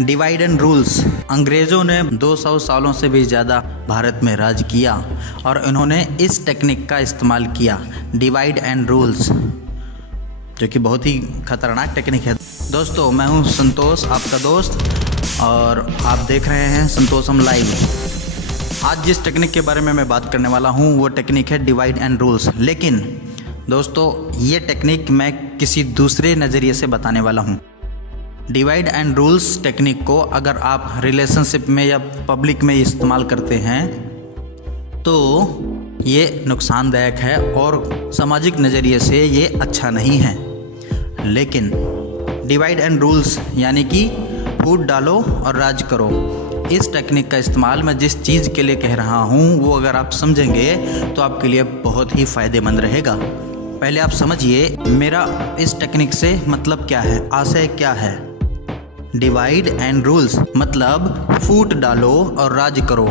Divide and rules. अंग्रेज़ों ने 200 सालों से भी ज़्यादा भारत में राज किया और इन्होंने इस टेक्निक का इस्तेमाल किया, डिवाइड एंड रूल्स, जो कि बहुत ही खतरनाक टेक्निक है। दोस्तों, मैं हूं संतोष, आपका दोस्त, और आप देख रहे हैं संतोषम लाइव। आज जिस टेक्निक के बारे में मैं बात करने वाला हूं वो टेक्निक है डिवाइड एंड रूल्स। लेकिन दोस्तों, ये टेक्निक मैं किसी दूसरे नज़रिए से बताने वाला हूं। डिवाइड एंड रूल्स टेक्निक को अगर आप रिलेशनशिप में या पब्लिक में इस्तेमाल करते हैं तो ये नुकसानदायक है और सामाजिक नज़रिए से ये अच्छा नहीं है। लेकिन डिवाइड एंड रूल्स यानी कि फूट डालो और राज करो, इस टेक्निक का इस्तेमाल मैं जिस चीज़ के लिए कह रहा हूँ वो अगर आप समझेंगे तो आपके लिए बहुत ही फ़ायदेमंद रहेगा। पहले आप समझिए मेरा इस टेक्निक से मतलब क्या है, आशय क्या है। डिवाइड एंड रूल्स मतलब फूट डालो और राज करो।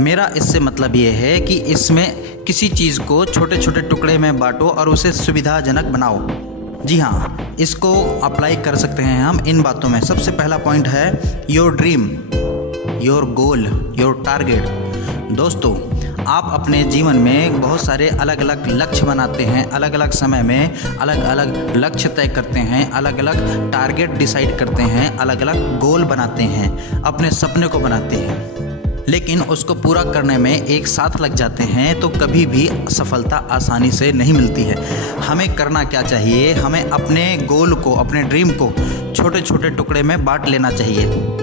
मेरा इससे मतलब ये है कि इसमें किसी चीज़ को छोटे छोटे टुकड़े में बांटो और उसे सुविधाजनक बनाओ। जी हाँ, इसको अप्लाई कर सकते हैं हम इन बातों में। सबसे पहला पॉइंट है your dream, your goal, your target. दोस्तों, आप अपने जीवन में बहुत सारे अलग अलग लक्ष्य बनाते हैं, अलग अलग समय में अलग अलग लक्ष्य तय करते हैं, अलग अलग टारगेट डिसाइड करते हैं, अलग अलग गोल बनाते हैं, अपने सपने को बनाते हैं, लेकिन उसको पूरा करने में एक साथ लग जाते हैं तो कभी भी सफलता आसानी से नहीं मिलती है। हमें करना क्या चाहिए, हमें अपने गोल को, अपने ड्रीम को छोटे छोटे टुकड़े में बांट लेना चाहिए,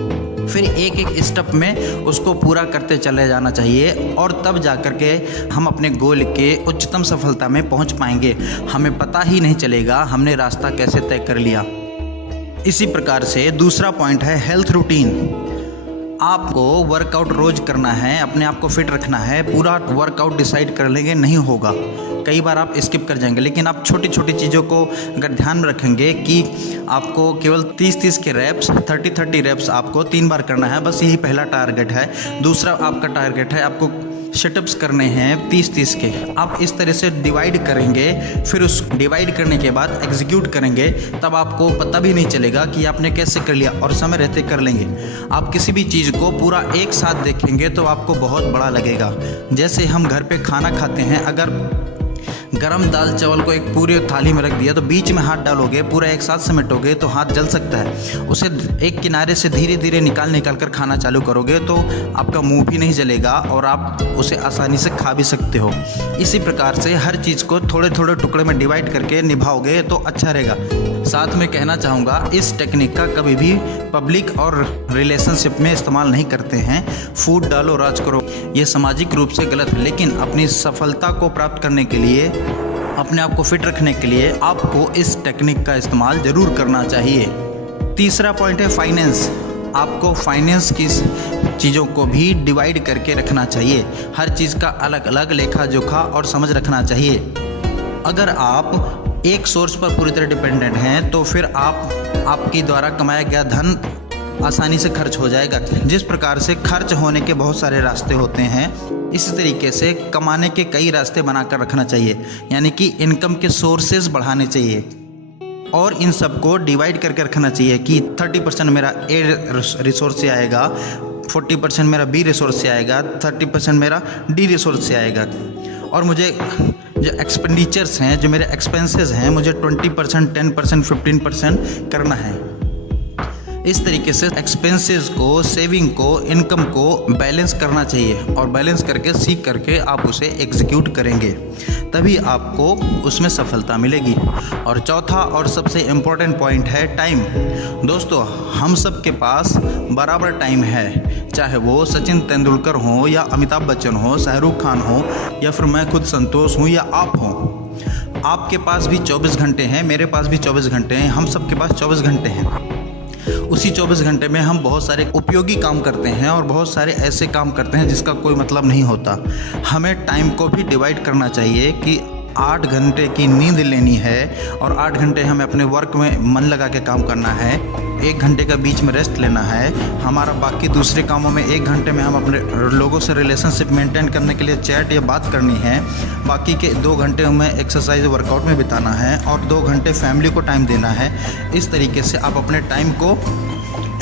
फिर एक एक स्टेप में उसको पूरा करते चले जाना चाहिए और तब जा कर के हम अपने गोल के उच्चतम सफलता में पहुंच पाएंगे। हमें पता ही नहीं चलेगा हमने रास्ता कैसे तय कर लिया। इसी प्रकार से दूसरा पॉइंट है हेल्थ रूटीन। आपको वर्कआउट रोज़ करना है, अपने आप को फिट रखना है। पूरा वर्कआउट डिसाइड कर लेंगे नहीं होगा, कई बार आप स्किप कर जाएंगे। लेकिन आप छोटी छोटी चीज़ों को अगर ध्यान में रखेंगे कि आपको केवल 30-30 के रैप्स, 30-30 रैप्स आपको 3 बार करना है, बस यही पहला टारगेट है। दूसरा आपका टारगेट है आपको सेटअप्स करने हैं 30-30 के। आप इस तरह से डिवाइड करेंगे, फिर उस डिवाइड करने के बाद एग्जीक्यूट करेंगे, तब आपको पता भी नहीं चलेगा कि आपने कैसे कर लिया और समय रहते कर लेंगे। आप किसी भी चीज़ को पूरा एक साथ देखेंगे तो आपको बहुत बड़ा लगेगा। जैसे हम घर पे खाना खाते हैं, अगर गरम दाल चावल को एक पूरे थाली में रख दिया तो बीच में हाथ डालोगे, पूरा एक साथ समेटोगे तो हाथ जल सकता है। उसे एक किनारे से धीरे धीरे निकाल कर खाना चालू करोगे तो आपका मुंह भी नहीं जलेगा और आप उसे आसानी से खा भी सकते हो। इसी प्रकार से हर चीज़ को थोड़े थोड़े टुकड़े में डिवाइड करके निभाओगे तो अच्छा रहेगा। साथ में कहना चाहूँगा, इस टेक्निक का कभी भी पब्लिक और रिलेशनशिप में इस्तेमाल नहीं करते हैं। फूट डालो राज करो, ये सामाजिक रूप से गलत है, लेकिन अपनी सफलता को प्राप्त करने के लिए, अपने आप को फिट रखने के लिए आपको इस टेक्निक का इस्तेमाल ज़रूर करना चाहिए। तीसरा पॉइंट है फाइनेंस। आपको फाइनेंस की चीज़ों को भी डिवाइड करके रखना चाहिए। हर चीज़ का अलग अलग लेखा जोखा और समझ रखना चाहिए। अगर आप एक सोर्स पर पूरी तरह डिपेंडेंट हैं तो फिर आपकी द्वारा कमाया गया धन आसानी से खर्च हो जाएगा। जिस प्रकार से खर्च होने के बहुत सारे रास्ते होते हैं, इसी तरीके से कमाने के कई रास्ते बनाकर रखना चाहिए, यानी कि इनकम के सोर्सेज बढ़ाने चाहिए और इन सबको डिवाइड करके रखना चाहिए कि 30% मेरा ए रिसोर्स से आएगा, 40% मेरा बी रिसोर्स से आएगा, 30% मेरा डी रिसोर्स से आएगा, और मुझे जो एक्सपेंडिचर्स हैं, जो मेरे एक्सपेंसेस हैं, मुझे 20%, 10%, 15% करना है। इस तरीके से एक्सपेंसेस को, सेविंग को, इनकम को बैलेंस करना चाहिए और बैलेंस करके सीख करके आप उसे एग्जीक्यूट करेंगे, तभी आपको उसमें सफलता मिलेगी। और चौथा और सबसे इम्पोर्टेंट पॉइंट है टाइम। दोस्तों, हम सब के पास बराबर टाइम है, चाहे वो सचिन तेंदुलकर हो या अमिताभ बच्चन हो, शाहरुख खान हो या फिर मैं खुद संतोष हूँ या आप हो। आपके पास भी 24 घंटे हैं, मेरे पास भी 24 घंटे हैं, हम सब के पास 24 घंटे हैं। उसी 24 घंटे में हम बहुत सारे उपयोगी काम करते हैं और बहुत सारे ऐसे काम करते हैं जिसका कोई मतलब नहीं होता। हमें टाइम को भी डिवाइड करना चाहिए कि 8 घंटे की नींद लेनी है और 8 घंटे हमें अपने वर्क में मन लगा के काम करना है, 1 घंटे का बीच में रेस्ट लेना है। हमारा बाकी दूसरे कामों में 1 घंटे में हम अपने लोगों से रिलेशनशिप मेंटेन करने के लिए चैट या बात करनी है, बाकी के 2 घंटे हमें एक्सरसाइज वर्कआउट में बिताना है और 2 घंटे फैमिली को टाइम देना है। इस तरीके से आप अपने टाइम को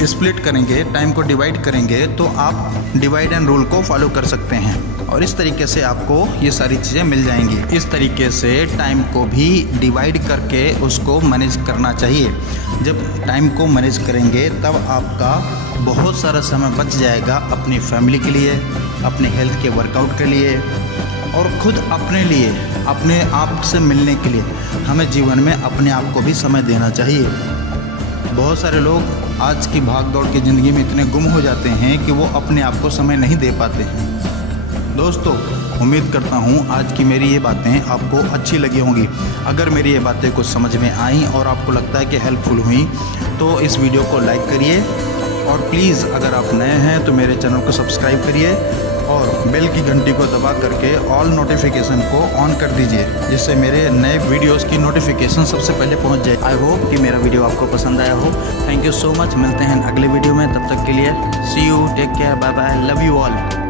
स्प्लिट करेंगे, टाइम को डिवाइड करेंगे, तो आप डिवाइड एंड रूल को फॉलो कर सकते हैं और इस तरीके से आपको ये सारी चीज़ें मिल जाएंगी। इस तरीके से टाइम को भी डिवाइड करके उसको मैनेज करना चाहिए। जब टाइम को मैनेज करेंगे तब आपका बहुत सारा समय बच जाएगा अपनी फैमिली के लिए, अपने हेल्थ के वर्कआउट के लिए और खुद अपने लिए, अपने आप से मिलने के लिए। हमें जीवन में अपने आप को भी समय देना चाहिए। बहुत सारे लोग आज की भाग दौड़ की ज़िंदगी में इतने गुम हो जाते हैं कि वो अपने आप को समय नहीं दे पाते हैं। दोस्तों, उम्मीद करता हूँ आज की मेरी ये बातें आपको अच्छी लगी होंगी। अगर मेरी ये बातें कुछ समझ में आई और आपको लगता है कि हेल्पफुल हुई तो इस वीडियो को लाइक करिए और प्लीज़ अगर आप नए हैं तो मेरे चैनल को सब्सक्राइब करिए और बेल की घंटी को दबा करके ऑल नोटिफिकेशन को ऑन कर दीजिए, जिससे मेरे नए वीडियोस की नोटिफिकेशन सबसे पहले पहुंच जाए। आई होप कि मेरा वीडियो आपको पसंद आया हो। Thank you so much. मिलते हैं अगले वीडियो में, तब तक के लिए see you, take care, bye bye, love you all.